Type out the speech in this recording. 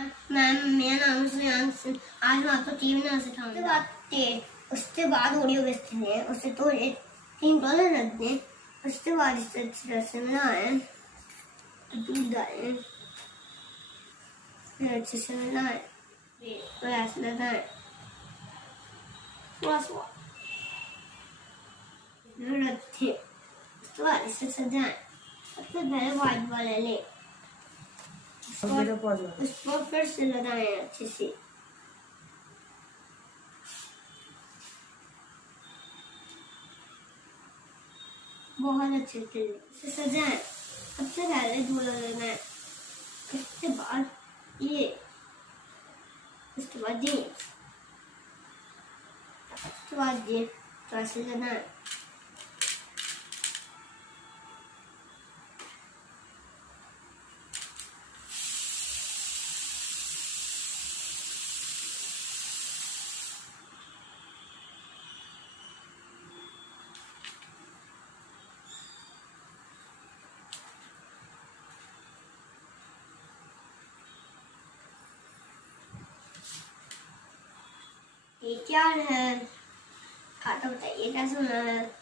Ma'am मेरा नाम श्रेयांश। आज मैं आपको टीवी ना सिखाऊंगा। उसके बाद ओरियो बिस्किट है, उसे तो $3 रख दें। उसके बाद इसे अच्छी तरह से मिलाएं, दूध डालें, फिर अच्छे से मिलाएं, तो ऐसे लगाएं, रखें। उसके बाद इसे सजाएं। सबसे पहले व्हाइट वाला लें, उसको फिर से लगाएं अच्छे से। बहुत अच्छे से इसे सजाएं। सबसे पहले धुआं लगाएं, उसके बाद ये, उसके बाद ये, उसके बाद ये तो ऐसे लगाएं। ये क्या है? खाता बताइए कैसे बना है।